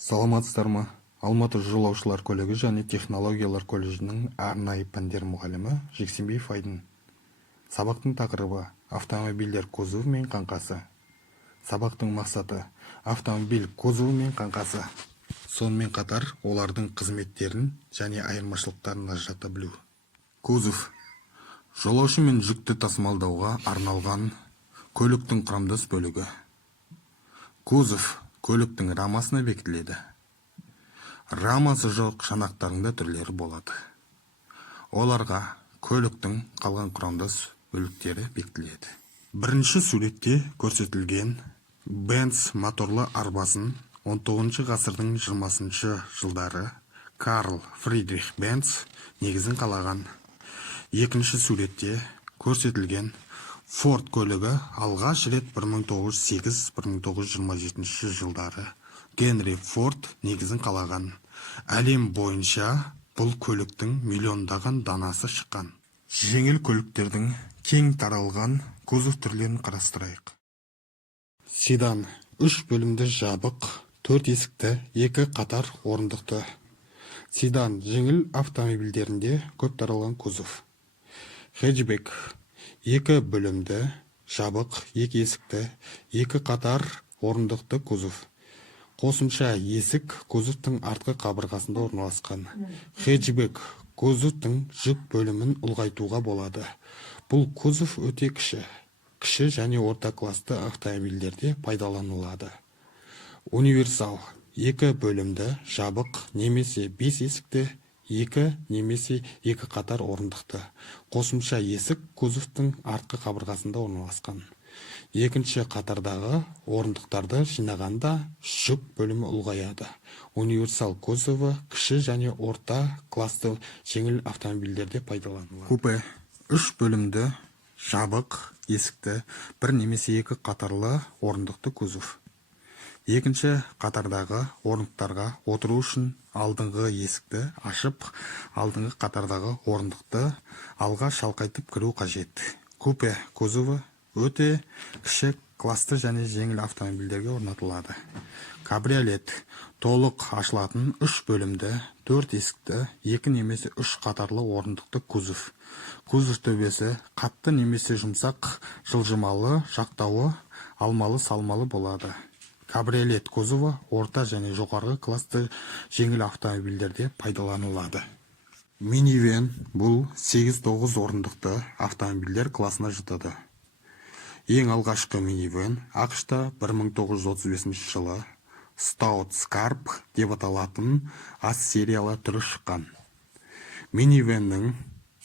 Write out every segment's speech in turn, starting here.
Саламатсыздар ма? Алматы жолаушылар көлігі және технологиялар колледжінің арнайы пәндер мұғалімі Жексенбиев Айдын. Сабақтың тақырыбы автомобильдер кузовы мен қаңқасы. Сабақтың мақсаты автомобиль кузовы мен қаңқасы. Сонымен қатар олардың қызметтерін және айырмашылықтарын ажырата білу. Кузов жолаушы мен жүкті тасымалдауға арналған көліктің құрамдас бөлігі. Кузов көліктің рамасына бекітіледі. Рамасы жоқ шанақтарында түрлері болады. Оларға көліктің қалған құрамдас бөліктері бекітіледі. Бірінші суретте көрсетілген Бенц моторлы арбасын 19 ғасырдың 20-шы жылдары Карл Фридрих Бенц негізін қалаған. Екінші суретте көрсетілген Форд көлігі алғаш рет 1908-1927 жылдары Генри Форд негізін қалаған. Әлем бойынша бұл көліктің миллиондаған данасы шыққан. Жеңіл көліктердің кең таралған кузов түрлерін қарастырайық. Седан 3 бөлімді жабық, 4 есікті, 2 қатар орындықты. Седан жеңіл автомобильдерінде көп таралған кузов. Хэтчбек 2 бөлімді жабық, 2 есікті, 2 қатар орындықты кузов. Қосымша есік кузовтың артқы қабырғасында орналасқан. Хэтчбек кузовтың жүк бөлімін ұлғайтуға болады. Бұл кузов өте кіші және орта класты автомобильдерде пайдаланылады. Универсал 2 бөлімді жабық немесе 5 есікті, 2 немесе 2 қатар орындықты. Қосымша есік кузовтың артқы қабырғасында орналасқан. Екінші қатардағы орындықтарды жинағанда жүк бөлімі ұлғаяды. Универсал кузовы кіші және орта класты жеңіл автомобильдерде пайдаланылады. Купе 3 бөлімді жабық есікті, 1 немесе 2 қатарлы орындықты кузов. Екінші қатардағы орындықтарға отыру үшін алдыңғы есікті ашып, алдыңғы қатардағы орындықты алға шалқайтып кіру қажет. Купе кузовы өте кіші класты және жеңіл автомобильдерге орнатылады. Кабриолет толық ашылатын 3 бөлімді, 4 есікті, 2 немесе 3 қатарлы орындықты кузов. Кузов төбесі қатты немесе жұмсақ, жылжымалы, жақтауы алмалы-салмалы болады. Кабриолет кузовы орта және жоғарғы класты жеңіл автомобильдерде пайдаланылады. Минивэн бұл 8-9 орындықты автомобильдер классына жатады. Ең алғашқы минивэн ақш-та 1935 жылы Stout Scarp деп аталатын аз сериялы түрі шыққан. Минивэннің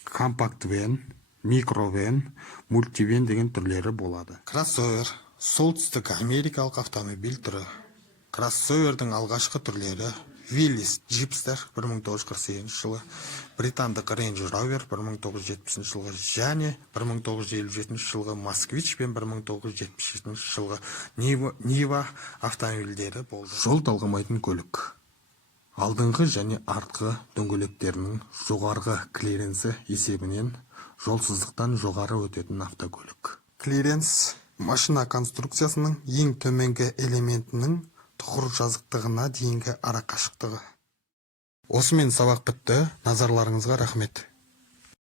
компакт-вэн, микровэн, мультивэн деген түрлері болады. Кроссовер солтүстік америкалық автомобиль түрі. Кроссовердің алғашқы түрлері Willys Jeepster 1948 жылы, британдық Range Rover 1970 жылғы және 1957 жылғы Москвич пен 1977 жылғы Нива автомобильдері болды. Жол талғамайтын көлік. Алдыңғы және артқы дөңгелектерінің жоғарғы клиренсі есебінен жолсыздықтан жоғары өтетін автокөлік. Клиренс машина конструкциясының ең төменгі элементінің тұғыр жазықтығына дейінгі ара қашықтығы. Осымен сабақ бітті. Назарларыңызға рахмет.